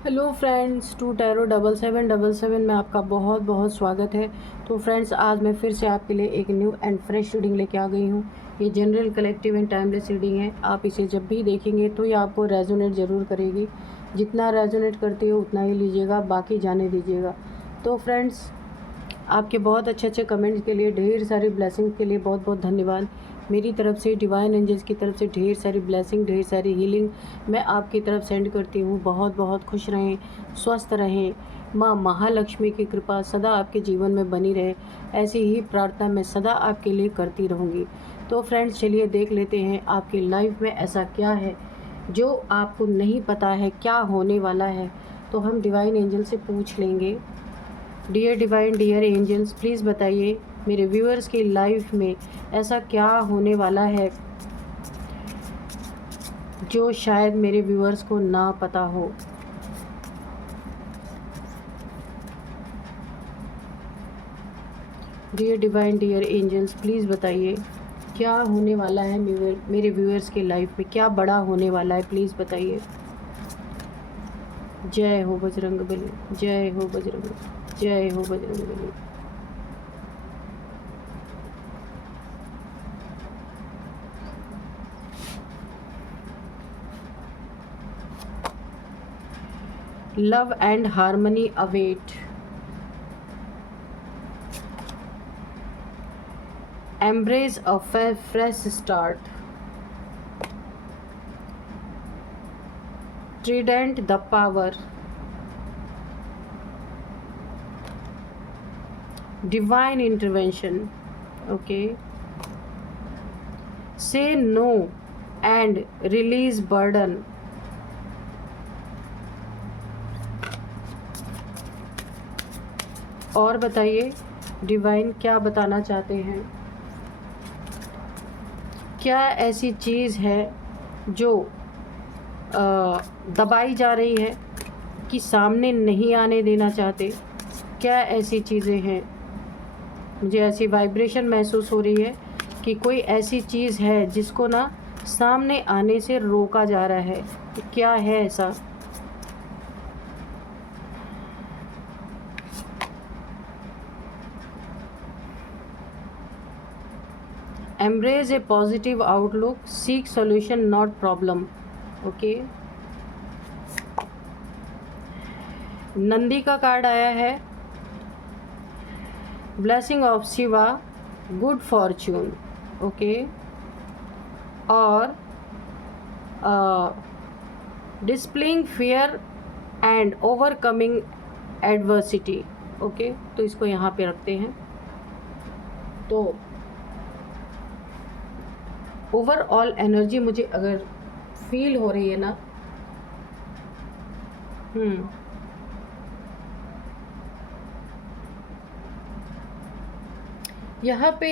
Hello friends, to tarot 7777 में आपका बहुत बहुत स्वागत है। तो फ्रेंड्स, आज मैं फिर से आपके लिए एक न्यू एंड फ्रेश रीडिंग लेके आ गई हूँ। ये general, collective and timeless reading है। आप इसे जब भी देखेंगे तो ये आपको रेजोनेट ज़रूर करेगी। जितना रेजोनेट करती हो उतना ही लीजिएगा, बाकी जाने दीजिएगा। तो फ्रेंड्स, आपके बहुत अच्छे अच्छे कमेंट्स के लिए, ढेर सारी ब्लेसिंग्स के लिए बहुत बहुत धन्यवाद। मेरी तरफ से, डिवाइन एंजल्स की तरफ से ढेर सारी ब्लेसिंग, ढेर सारी हीलिंग मैं आपकी तरफ सेंड करती हूँ। बहुत बहुत खुश रहें, स्वस्थ रहें। माँ महालक्ष्मी की कृपा सदा आपके जीवन में बनी रहे, ऐसी ही प्रार्थना मैं सदा आपके लिए करती रहूँगी। तो फ्रेंड्स, चलिए देख लेते हैं आपकी लाइफ में ऐसा क्या है जो आपको नहीं पता है क्या होने वाला है। तो हम डिवाइन एंजल से पूछ लेंगे। Dear divine, dear angels, please बताइए मेरे व्यूअर्स की लाइफ में ऐसा क्या होने वाला है जो शायद मेरे व्यूअर्स को ना पता हो। Dear divine, dear angels, please बताइए क्या होने वाला है मेरे व्यूअर्स की लाइफ में, क्या बड़ा होने वाला है, प्लीज़ बताइए। जय हो बजरंगबली, जय हो बजरंग, जय हो Bajrangbali. Love and harmony await. Embrace a fresh start. Trident, the power. Divine intervention. Okay. Say no and release burden. और बताइए डिवाइन क्या बताना चाहते हैं। क्या ऐसी चीज़ है जो दबाई जा रही है कि सामने नहीं आने देना चाहते? क्या ऐसी चीज़ें हैं? मुझे ऐसी वाइब्रेशन महसूस हो रही है कि कोई ऐसी चीज़ है जिसको ना सामने आने से रोका जा रहा है। क्या है ऐसा? Embrace a positive outlook, seek solution not problem. Okay. Nandi का कार्ड आया है, blessing of Shiva, good fortune. Okay. और displaying fear and overcoming adversity. Okay, तो इसको यहाँ पे रखते हैं। तो ओवरऑल एनर्जी मुझे अगर फील हो रही है ना, यहाँ पे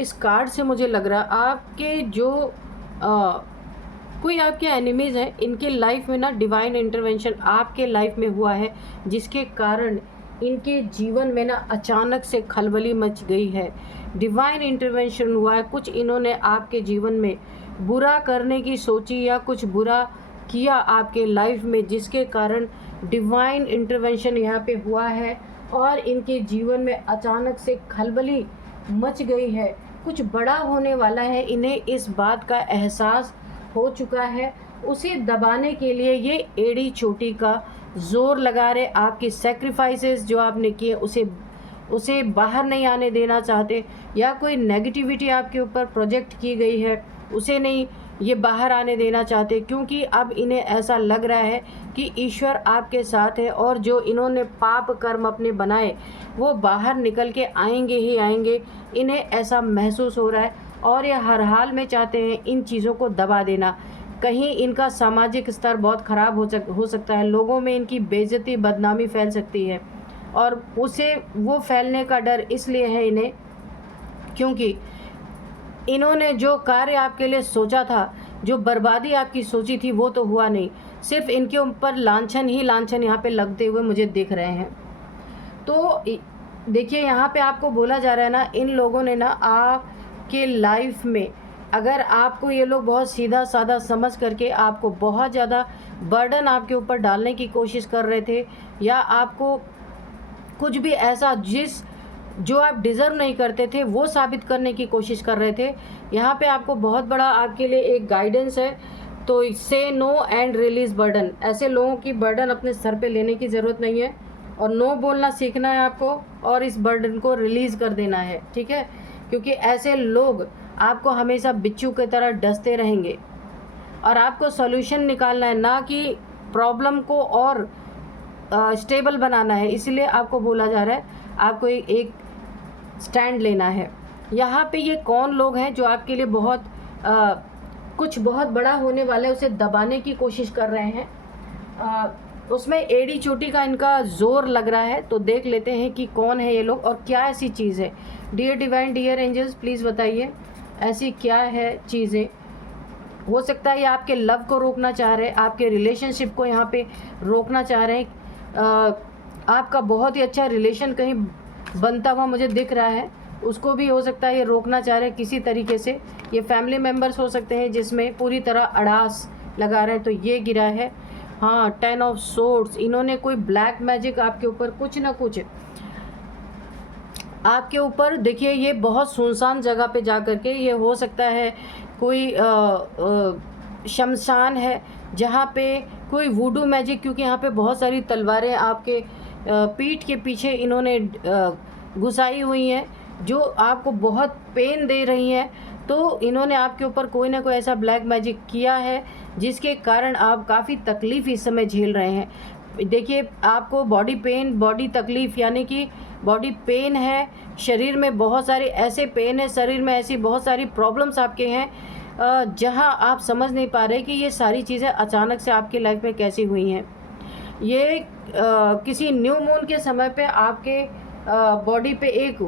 इस कार्ड से मुझे लग रहा आपके जो कोई आपके एनिमीज़ हैं, इनके लाइफ में ना डिवाइन इंटरवेंशन आपके लाइफ में हुआ है, जिसके कारण इनके जीवन में ना अचानक से खलबली मच गई है। डिवाइन इंटरवेंशन हुआ है, कुछ इन्होंने आपके जीवन में बुरा करने की सोची या कुछ बुरा किया आपके लाइफ में, जिसके कारण डिवाइन इंटरवेंशन यहाँ पे हुआ है और इनके जीवन में अचानक से खलबली मच गई है। कुछ बड़ा होने वाला है, इन्हें इस बात का एहसास हो चुका है। उसे दबाने के लिए ये एड़ी चोटी का ज़ोर लगा रहे। आपकी सेक्रीफाइसेस जो आपने किए उसे बाहर नहीं आने देना चाहते, या कोई नेगेटिविटी आपके ऊपर प्रोजेक्ट की गई है उसे नहीं ये बाहर आने देना चाहते, क्योंकि अब इन्हें ऐसा लग रहा है कि ईश्वर आपके साथ है और जो इन्होंने पाप कर्म अपने बनाए वो बाहर निकल के आएंगे ही आएंगे। इन्हें ऐसा महसूस हो रहा है और ये हर हाल में चाहते हैं इन चीज़ों को दबा देना। कहीं इनका सामाजिक स्तर बहुत ख़राब हो सकता है, लोगों में इनकी बेइज्जती, बदनामी फैल सकती है, और उसे वो फैलने का डर इसलिए है इन्हें क्योंकि इन्होंने जो कार्य आपके लिए सोचा था, जो बर्बादी आपकी सोची थी, वो तो हुआ नहीं। सिर्फ इनके ऊपर लांछन ही लांछन यहाँ पे लगते हुए मुझे दिख रहे हैं। तो देखिए, यहाँ पे आपको बोला जा रहा है ना, इन लोगों ने ना आपके लाइफ में अगर आपको ये लोग बहुत सीधा साधा समझ करके आपको बहुत ज़्यादा बर्डन आपके ऊपर डालने की कोशिश कर रहे थे, या आपको कुछ भी ऐसा जो आप डिज़र्व नहीं करते थे वो साबित करने की कोशिश कर रहे थे, यहाँ पे आपको बहुत बड़ा आपके लिए एक गाइडेंस है। तो से नो एंड रिलीज़ बर्डन। ऐसे लोगों की बर्डन अपने सर पे लेने की ज़रूरत नहीं है, और नो बोलना सीखना है आपको, और इस बर्डन को रिलीज़ कर देना है, ठीक है। क्योंकि ऐसे लोग आपको हमेशा बिच्छू की तरह डसते रहेंगे, और आपको सॉल्यूशन निकालना है, ना कि प्रॉब्लम को और स्टेबल बनाना है। इसलिए आपको बोला जा रहा है आपको एक स्टैंड लेना है। यहाँ पे ये कौन लोग हैं जो आपके लिए कुछ बहुत बड़ा होने वाला है उसे दबाने की कोशिश कर रहे हैं। उसमें एड़ी चोटी का इनका जोर लग रहा है। तो देख लेते हैं कि कौन है ये लोग और क्या ऐसी चीज़ है। Dear divine, dear angels, please बताइए ऐसी क्या है चीज़ें। हो सकता है ये आपके लव को रोकना चाह रहे हैं, आपके रिलेशनशिप को यहाँ पे रोकना चाह रहे हैं। आपका बहुत ही अच्छा रिलेशन कहीं बनता हुआ मुझे दिख रहा है, उसको भी हो सकता है ये रोकना चाह रहे हैं किसी तरीके से। ये फैमिली मेम्बर्स हो सकते हैं जिसमें पूरी तरह अड़ास लगा रहे हैं। तो ये गिरा है, हाँ, 10 ऑफ सोर्ड्स। इन्होंने कोई ब्लैक मैजिक आपके ऊपर कुछ ना कुछ आपके ऊपर, देखिए ये बहुत सुनसान जगह पे जा कर के, ये हो सकता है कोई शमशान है जहाँ पे कोई वुडू मैजिक, क्योंकि यहाँ पे बहुत सारी तलवारें आपके पीठ के पीछे इन्होंने घुसाई हुई हैं जो आपको बहुत पेन दे रही हैं। तो इन्होंने आपके ऊपर कोई ना कोई ऐसा ब्लैक मैजिक किया है जिसके कारण आप काफ़ी तकलीफ़ इस समय झेल रहे हैं। देखिए आपको बॉडी पेन, बॉडी तकलीफ़ यानी कि बॉडी पेन है, शरीर में बहुत सारे ऐसे पेन है, शरीर में ऐसी बहुत सारी प्रॉब्लम्स आपके हैं जहां आप समझ नहीं पा रहे कि ये सारी चीज़ें अचानक से आपकी लाइफ में कैसी हुई हैं। ये किसी न्यू मून के समय पे आपके बॉडी पे एक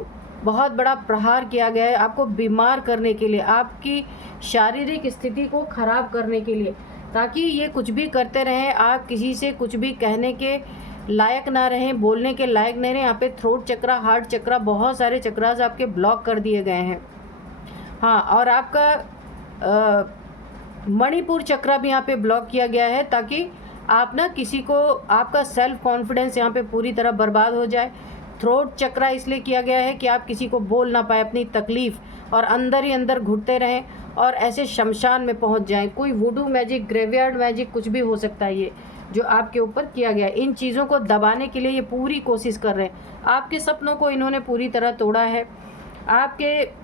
बहुत बड़ा प्रहार किया गया है आपको बीमार करने के लिए, आपकी शारीरिक स्थिति को ख़राब करने के लिए, ताकि ये कुछ भी करते रहें, आप किसी से कुछ भी कहने के लायक ना रहें, बोलने के लायक नहीं रहें। यहाँ पे थ्रोट चक्रा, हार्ट चक्रा, बहुत सारे चक्रास आपके ब्लॉक कर दिए गए हैं। हाँ, और आपका मणिपुर चक्रा भी यहाँ पे ब्लॉक किया गया है, ताकि आप ना किसी को, आपका सेल्फ कॉन्फिडेंस यहाँ पे पूरी तरह बर्बाद हो जाए। थ्रोट चक्रा इसलिए किया गया है कि आप किसी को बोल ना पाए अपनी तकलीफ़, और अंदर ही अंदर घुटते रहें और ऐसे शमशान में पहुंच जाएं। कोई वुडू मैजिक, ग्रेवयार्ड मैजिक, कुछ भी हो सकता है ये जो आपके ऊपर किया गया है। इन चीज़ों को दबाने के लिए ये पूरी कोशिश कर रहे हैं। आपके सपनों को इन्होंने पूरी तरह तोड़ा है। आपके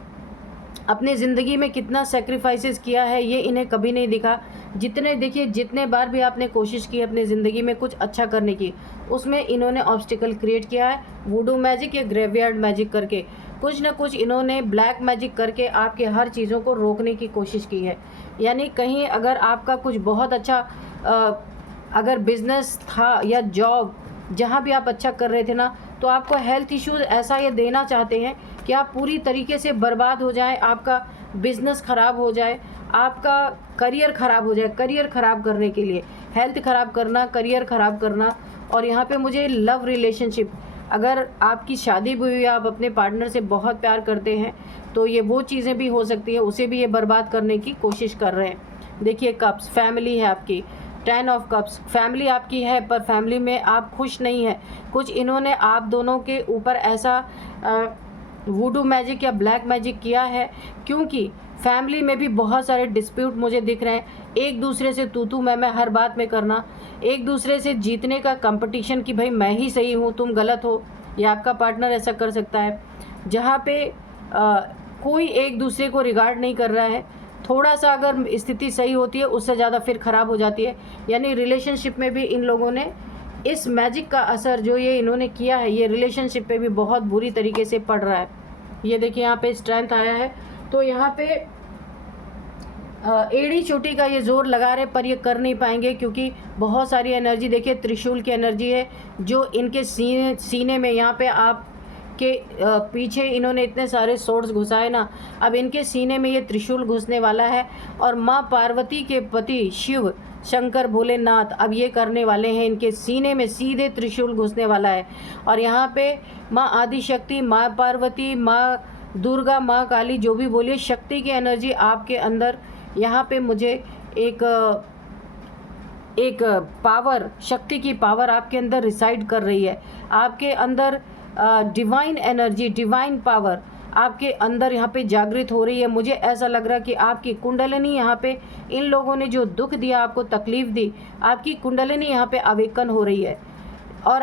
अपने ज़िंदगी में कितना सेक्रीफाइसेस किया है ये इन्हें कभी नहीं दिखा। जितने बार भी आपने कोशिश की अपनी ज़िंदगी में कुछ अच्छा करने की, उसमें इन्होंने ऑब्स्टिकल क्रिएट किया है। वुडू मैजिक या ग्रेवयार्ड मैजिक करके, कुछ ना कुछ इन्होंने ब्लैक मैजिक करके आपके हर चीज़ों को रोकने की कोशिश की है। यानी कहीं अगर आपका कुछ बहुत अच्छा अगर बिज़नेस था या जॉब, जहाँ भी आप अच्छा कर रहे थे ना, तो आपको हेल्थ इश्यूज़ ऐसा ये देना चाहते हैं कि आप पूरी तरीके से बर्बाद हो जाएं, आपका बिज़नेस ख़राब हो जाए, आपका करियर ख़राब हो जाए। करियर ख़राब करने के लिए हेल्थ ख़राब करना, करियर ख़राब करना। और यहाँ पे मुझे लव रिलेशनशिप, अगर आपकी शादी भी हुई, आप अपने पार्टनर से बहुत प्यार करते हैं, तो ये वो चीज़ें भी हो सकती हैं, उसे भी ये बर्बाद करने की कोशिश कर रहे हैं। देखिए कप्स, फैमिली है आपकी, 10 ऑफ कप्स, फैमिली आपकी है पर फैमिली में आप खुश नहीं हैं। कुछ इन्होंने आप दोनों के ऊपर ऐसा वुडू मैजिक या ब्लैक मैजिक किया है, क्योंकि फैमिली में भी बहुत सारे डिस्प्यूट मुझे दिख रहे हैं। एक दूसरे से तू मैं हर बात में करना, एक दूसरे से जीतने का कंपटीशन कि भाई मैं ही सही हूँ, तुम गलत हो, या आपका पार्टनर ऐसा कर सकता है। जहाँ पे कोई एक दूसरे को रिगार्ड नहीं कर रहा है। थोड़ा सा अगर स्थिति सही होती है उससे ज़्यादा फिर ख़राब हो जाती है। यानी रिलेशनशिप में भी इन लोगों ने इस मैजिक का असर जो ये इन्होंने किया है, ये रिलेशनशिप पे भी बहुत बुरी तरीके से पड़ रहा है। ये देखिए यहाँ पे स्ट्रेंथ आया है, तो यहाँ पे एड़ी चोटी का ये जोर लगा रहे, पर ये कर नहीं पाएंगे क्योंकि बहुत सारी एनर्जी, देखिए त्रिशूल की एनर्जी है जो इनके सीने में, यहाँ पे आप के पीछे इन्होंने इतने सारे सोर्स घुसाए ना, अब इनके सीने में ये त्रिशूल घुसने वाला है। और माँ पार्वती के पति शिव शंकर भोलेनाथ अब ये करने वाले हैं, इनके सीने में सीधे त्रिशूल घुसने वाला है। और यहाँ पे माँ आदिशक्ति, माँ पार्वती, माँ दुर्गा, माँ काली, जो भी बोलिए, शक्ति की एनर्जी आपके अंदर यहाँ पे मुझे एक एक पावर, शक्ति की पावर आपके अंदर रिसाइड कर रही है। आपके अंदर डिवाइन एनर्जी, डिवाइन पावर आपके अंदर यहाँ पे जागृत हो रही है। मुझे ऐसा लग रहा है कि आपकी कुंडलिनी यहाँ पे, इन लोगों ने जो दुख दिया, आपको तकलीफ दी, आपकी कुंडलिनी यहाँ पे अवेकन हो रही है। और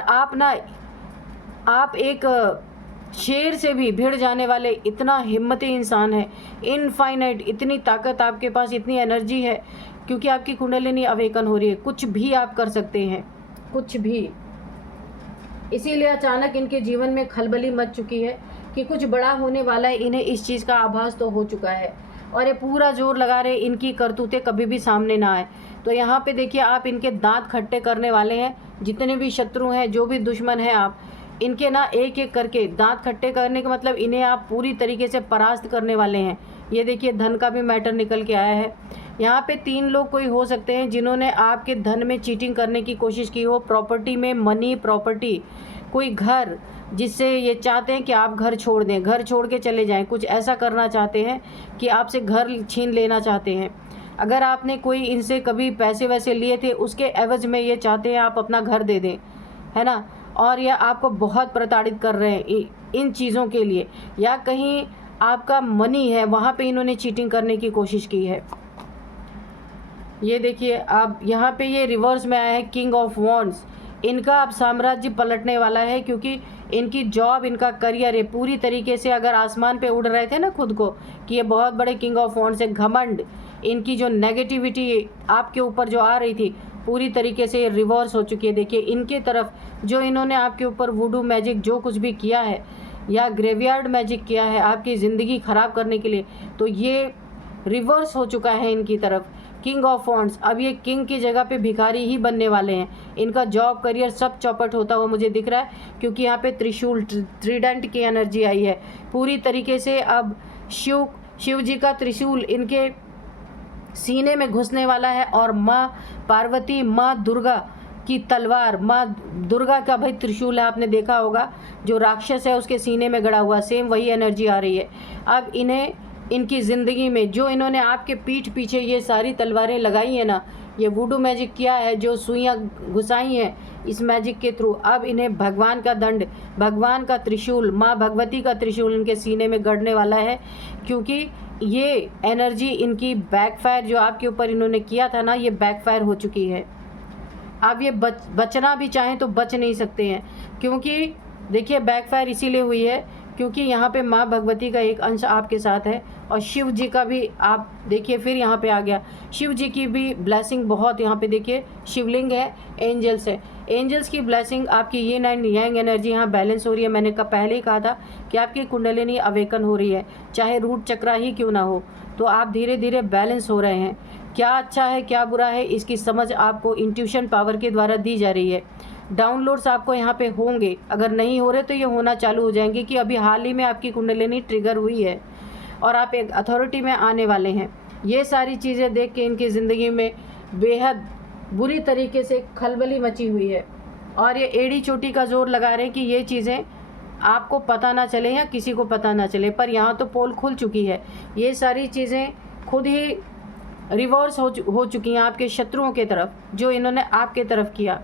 आप एक शेर से भी भिड़ जाने वाले इतना हिम्मती इंसान है, इनफाइनाइट, इतनी ताकत आपके पास, इतनी एनर्जी है, क्योंकि आपकी कुंडलिनी अवेकन हो रही है। कुछ भी आप कर सकते हैं, कुछ भी। इसीलिए अचानक इनके जीवन में खलबली मच चुकी है कि कुछ बड़ा होने वाला है। इन्हें इस चीज़ का आभास तो हो चुका है और ये पूरा जोर लगा रहे इनकी करतूतें कभी भी सामने ना आए। तो यहाँ पे देखिए, आप इनके दांत खट्टे करने वाले हैं। जितने भी शत्रु हैं, जो भी दुश्मन हैं, आप इनके ना एक एक करके दांत खट्टे करने का मतलब इन्हें आप पूरी तरीके से परास्त करने वाले हैं। ये देखिए, धन का भी मैटर निकल के आया है। यहाँ पे 3 लोग कोई हो सकते हैं जिन्होंने आपके धन में चीटिंग करने की कोशिश की हो, प्रॉपर्टी में, मनी, प्रॉपर्टी, कोई घर, जिससे ये चाहते हैं कि आप घर छोड़ दें, घर छोड़ के चले जाएं, कुछ ऐसा करना चाहते हैं कि आपसे घर छीन लेना चाहते हैं। अगर आपने कोई इनसे कभी पैसे वैसे लिए थे, उसके एवज में ये चाहते हैं आप अपना घर दे दें, है ना। और यह आपको बहुत प्रताड़ित कर रहे हैं इन चीज़ों के लिए, या कहीं आपका मनी है वहाँ पे इन्होंने चीटिंग करने की कोशिश की है। ये देखिए, अब यहाँ पे ये रिवर्स में आया है, किंग ऑफ वॉन्ड्स। इनका अब साम्राज्य पलटने वाला है, क्योंकि इनकी जॉब, इनका करियर है पूरी तरीके से, अगर आसमान पे उड़ रहे थे ना खुद को कि ये बहुत बड़े किंग ऑफ वॉन्ड्स है, घमंड, इनकी जो नेगेटिविटी आपके ऊपर जो आ रही थी, पूरी तरीके से ये रिवर्स हो चुकी है। देखिए, इनके तरफ जो इन्होंने आपके ऊपर वुडू मैजिक जो कुछ भी किया है, या ग्रेवयार्ड मैजिक किया है आपकी ज़िंदगी ख़राब करने के लिए, तो ये रिवर्स हो चुका है इनकी तरफ। किंग ऑफ वॉन्ड्स अब ये किंग की जगह पे भिखारी ही बनने वाले हैं। इनका जॉब, करियर सब चौपट होता हुआ मुझे दिख रहा है, क्योंकि यहाँ पे त्रिशूल, ट्रीडेंट की एनर्जी आई है पूरी तरीके से। अब शिव जी का त्रिशूल इनके सीने में घुसने वाला है, और माँ पार्वती, माँ दुर्गा की तलवार, माँ दुर्गा का भाई त्रिशूल है, आपने देखा होगा, जो राक्षस है उसके सीने में गड़ा हुआ, सेम वही एनर्जी आ रही है। अब इन्हें, इनकी ज़िंदगी में जो इन्होंने आपके पीठ पीछे ये सारी तलवारें लगाई हैं ना, ये वुडू मैजिक किया है, जो सुइयाँ घुसाई हैं इस मैजिक के थ्रू, अब इन्हें भगवान का दंड, भगवान का त्रिशूल, माँ भगवती का त्रिशूल इनके सीने में गड़ने वाला है। क्योंकि ये एनर्जी इनकी बैकफायर, जो आपके ऊपर इन्होंने किया था ना, ये बैकफायर हो चुकी है। अब ये बचना भी चाहें तो बच नहीं सकते हैं, क्योंकि देखिए, बैकफायर इसीलिए हुई है क्योंकि यहाँ पे माँ भगवती का एक अंश आपके साथ है, और शिव जी का भी, आप देखिए फिर यहाँ पे आ गया शिव जी की भी ब्लेसिंग बहुत। यहाँ पे देखिए, शिवलिंग है, एंजल्स है, एंजल्स की ब्लेसिंग आपकी, ये 9 यांग एनर्जी यहाँ बैलेंस हो रही है। मैंने पहले ही कहा था कि आपकी कुंडलिनी अवेकन हो रही है, चाहे रूट चक्रा ही क्यों ना हो, तो आप धीरे धीरे बैलेंस हो रहे हैं। क्या अच्छा है, क्या बुरा है, इसकी समझ आपको इंट्यूशन पावर के द्वारा दी जा रही है। डाउनलोड्स आपको यहाँ पे होंगे, अगर नहीं हो रहे तो ये होना चालू हो जाएंगे, कि अभी हाल ही में आपकी कुंडलिनी ट्रिगर हुई है और आप एक अथॉरिटी में आने वाले हैं। ये सारी चीज़ें देख के इनकी ज़िंदगी में बेहद बुरी तरीके से खलबली मची हुई है, और ये एड़ी चोटी का जोर लगा रहे हैं कि ये चीज़ें आपको पता ना चले या किसी को पता ना चले, पर यहाँ तो पोल खुल चुकी है। ये सारी चीज़ें खुद ही रिवर्स हो चुकी हैं आपके शत्रुओं के तरफ, जो इन्होंने आपके तरफ किया।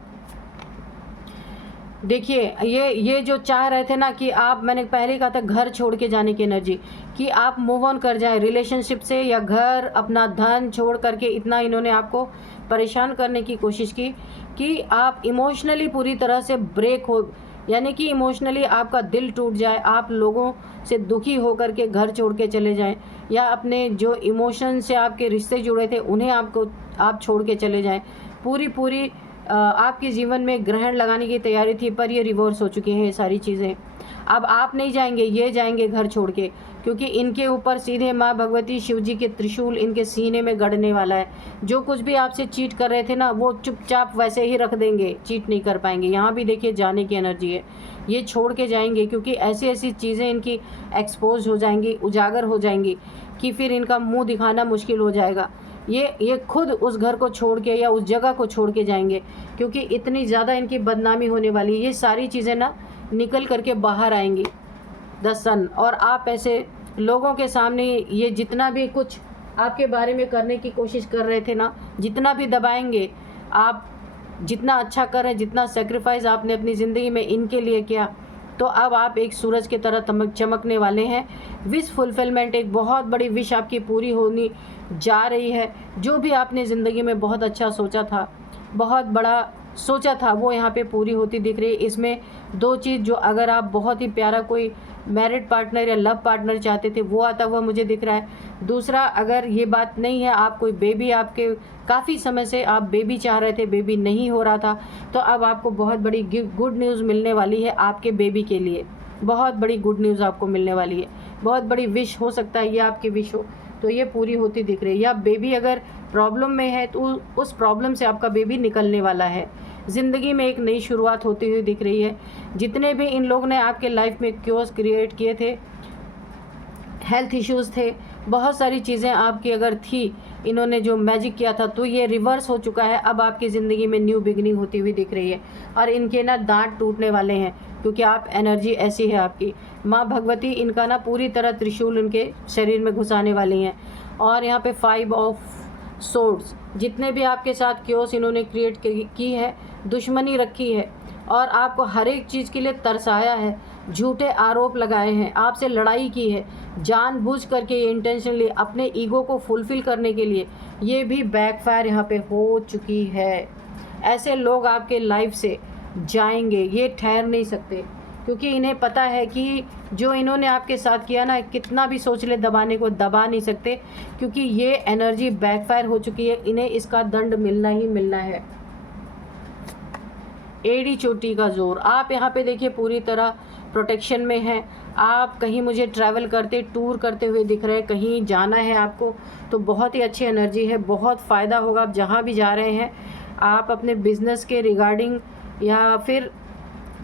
देखिए, ये जो चाह रहे थे ना कि आप, मैंने पहले ही कहा था, घर छोड़ के जाने की एनर्जी, कि आप मूव ऑन कर जाएं रिलेशनशिप से, या घर, अपना धन छोड़ करके, इतना इन्होंने आपको परेशान करने की कोशिश की कि आप इमोशनली पूरी तरह से ब्रेक हो, यानी कि इमोशनली आपका दिल टूट जाए, आप लोगों से दुखी होकर के घर छोड़ के चले जाएं, या अपने जो इमोशन से आपके रिश्ते जुड़े थे उन्हें आप छोड़ के चले जाएं। पूरी आपके जीवन में ग्रहण लगाने की तैयारी थी, पर ये रिवर्स हो चुकी हैं ये सारी चीज़ें। अब आप नहीं जाएंगे, ये जाएंगे घर छोड़ के, क्योंकि इनके ऊपर सीधे माँ भगवती, शिव जी के त्रिशूल इनके सीने में गड़ने वाला है। जो कुछ भी आपसे चीट कर रहे थे ना, वो चुपचाप वैसे ही रख देंगे, चीट नहीं कर पाएंगे। यहाँ भी देखिए, जाने की एनर्जी है, ये छोड़ के जाएंगे, क्योंकि ऐसी ऐसी चीज़ें इनकी एक्सपोज हो जाएंगी, उजागर हो जाएंगी, कि फिर इनका मुँह दिखाना मुश्किल हो जाएगा। ये खुद उस घर को छोड़ के या उस जगह को छोड़ के जाएंगे, क्योंकि इतनी ज़्यादा इनकी बदनामी होने वाली है। ये सारी चीज़ें ना निकल करके बाहर आएंगी, द सन, और आप ऐसे लोगों के सामने ये जितना भी कुछ आपके बारे में करने की कोशिश कर रहे थे ना, जितना भी दबाएंगे, आप जितना अच्छा करें, जितना सेक्रीफाइस आपने अपनी ज़िंदगी में इनके लिए किया, तो अब आप एक सूरज की तरह चमकने वाले हैं। विश फुलफिलमेंट, एक बहुत बड़ी विश आपकी पूरी होनी जा रही है। जो भी आपने ज़िंदगी में बहुत अच्छा सोचा था, बहुत बड़ा सोचा था, वो यहाँ पे पूरी होती दिख रही है। इसमें दो चीज़, जो अगर आप बहुत ही प्यारा कोई मैरिड पार्टनर या लव पार्टनर चाहते थे, वो आता हुआ मुझे दिख रहा है। दूसरा, अगर ये बात नहीं है, आप कोई बेबी, आपके काफ़ी समय से आप बेबी चाह रहे थे, बेबी नहीं हो रहा था, तो अब आपको बहुत बड़ी गुड न्यूज़ मिलने वाली है आपके बेबी के लिए। बहुत बड़ी गुड न्यूज़ आपको मिलने वाली है। बहुत बड़ी विश हो सकता है ये आपकी विश हो, तो ये पूरी होती दिख रही है। या बेबी अगर प्रॉब्लम में है तो उस प्रॉब्लम से आपका बेबी निकलने वाला है। ज़िंदगी में एक नई शुरुआत होती हुई दिख रही है। जितने भी इन लोग ने आपके लाइफ में क्योस क्रिएट किए थे, हेल्थ इश्यूज़ थे, बहुत सारी चीज़ें आपकी अगर थी, इन्होंने जो मैजिक किया था, तो ये रिवर्स हो चुका है। अब आपकी ज़िंदगी में न्यू बिगनिंग होती हुई दिख रही है। और इनके ना दांत टूटने वाले हैं, क्योंकि आप एनर्जी ऐसी है आपकी। माँ भगवती इनका ना पूरी तरह त्रिशूल इनके शरीर में घुसाने वाली हैं। और यहाँ पे 5 ऑफ सोर्ड्स, जितने भी आपके साथ क्योस इन्होंने क्रिएट की है, दुश्मनी रखी है और आपको हर एक चीज़ के लिए तरसाया है, झूठे आरोप लगाए हैं, आपसे लड़ाई की है, जानबूझ करके ये इंटेंशनली अपने ईगो को फुलफ़िल करने के लिए, ये भी बैकफायर यहाँ पे हो चुकी है। ऐसे लोग आपके लाइफ से जाएंगे, ये ठहर नहीं सकते, क्योंकि इन्हें पता है कि जो इन्होंने आपके साथ किया ना, कितना भी सोच ले दबाने को, दबा नहीं सकते, क्योंकि ये एनर्जी बैकफायर हो चुकी है। इन्हें इसका दंड मिलना ही मिलना है। एड़ी चोटी का जोर, आप यहाँ पे देखिए पूरी तरह प्रोटेक्शन में हैं। आप कहीं मुझे ट्रैवल करते, टूर करते हुए दिख रहे हैं, कहीं जाना है आपको, तो बहुत ही अच्छी एनर्जी है, बहुत फ़ायदा होगा। आप जहाँ भी जा रहे हैं, आप अपने बिज़नेस के रिगार्डिंग या फिर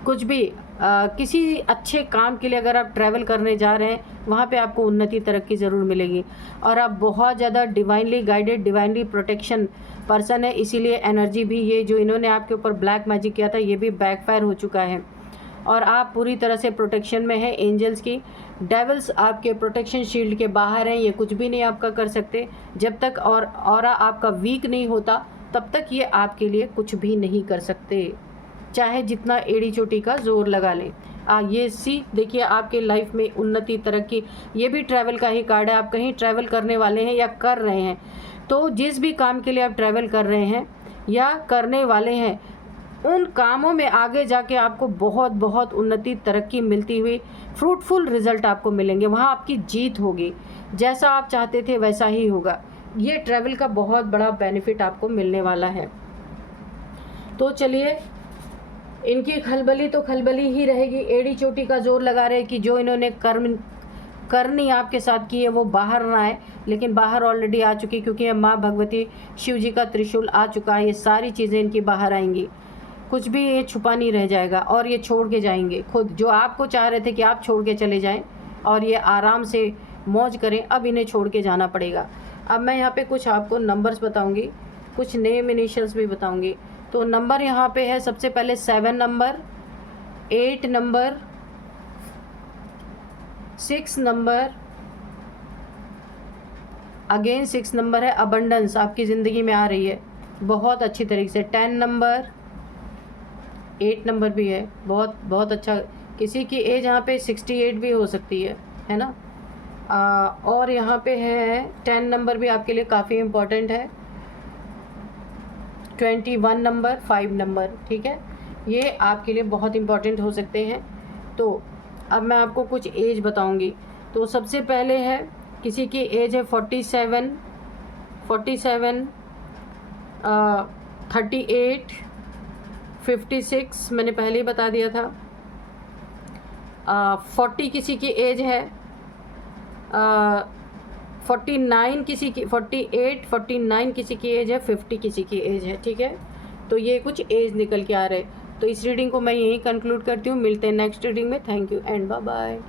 कुछ भी किसी अच्छे काम के लिए अगर आप ट्रैवल करने जा रहे हैं, वहाँ पे आपको उन्नति तरक्की ज़रूर मिलेगी। और आप बहुत ज़्यादा divinely guided, divinely protection person है, इसीलिए एनर्जी भी, ये जो इन्होंने आपके ऊपर ब्लैक मैजिक किया था, ये भी बैकफायर हो चुका है। और आप पूरी तरह से प्रोटेक्शन में हैं एंजल्स की। डेविल्स आपके प्रोटेक्शन शील्ड के बाहर हैं, ये कुछ भी नहीं आपका कर सकते। जब तक और ऑरा आपका वीक नहीं होता, तब तक ये आपके लिए कुछ भी नहीं कर सकते, चाहे जितना एड़ी चोटी का जोर लगा लें। ये सी देखिए, आपके लाइफ में उन्नति तरक्की, ये भी ट्रैवल का ही कार्ड है। आप कहीं ट्रैवल करने वाले हैं या कर रहे हैं, तो जिस भी काम के लिए आप ट्रैवल कर रहे हैं या करने वाले हैं, उन कामों में आगे जाके आपको बहुत बहुत उन्नति तरक्की मिलती हुई फ्रूटफुल रिजल्ट आपको मिलेंगे। वहाँ आपकी जीत होगी, जैसा आप चाहते थे वैसा ही होगा। ये ट्रैवल का बहुत बड़ा बेनिफिट आपको मिलने वाला है। तो चलिए, इनकी खलबली तो खलबली ही रहेगी। एड़ी चोटी का जोर लगा रहे कि जो इन्होंने करनी आपके साथ की है वो बाहर ना आए, लेकिन बाहर ऑलरेडी आ चुकी, क्योंकि माँ भगवती शिव जी का त्रिशूल आ चुका है। ये सारी चीज़ें इनकी बाहर आएंगी, कुछ भी ये छुपा नहीं रह जाएगा। और ये छोड़ के जाएंगे खुद, जो आपको चाह रहे थे कि आप छोड़ के चले जाएं और ये आराम से मौज करें, अब इन्हें छोड़ के जाना पड़ेगा। अब मैं यहाँ पे कुछ आपको नंबर्स बताऊँगी, कुछ नेम इनिशियल्स भी बताऊँगी। तो नंबर यहाँ पे है, सबसे पहले 7 number, 8 number, 6 number, again 6 number है। अबंडेंस आपकी ज़िंदगी में आ रही है बहुत अच्छी तरीके से। 10 नंबर, 8 नंबर भी है, बहुत बहुत अच्छा। किसी की एज यहाँ पे 68 भी हो सकती है ना। और यहाँ पे है 10 नंबर भी आपके लिए काफ़ी इम्पोर्टेंट है। 21 नंबर, 5 नंबर, ठीक है, ये आपके लिए बहुत इम्पोर्टेंट हो सकते हैं। तो अब मैं आपको कुछ एज बताऊंगी। तो सबसे पहले है, किसी की एज है 47, 38, 56, मैंने पहले ही बता दिया था। 40 किसी की एज है, 49 किसी की, 48, 49 किसी की एज है, 50 किसी की एज है, ठीक है। तो ये कुछ एज निकल के आ रहे। तो इस रीडिंग को मैं यहीं कंक्लूड करती हूँ। मिलते हैं नेक्स्ट रीडिंग में। Thank you and bye bye.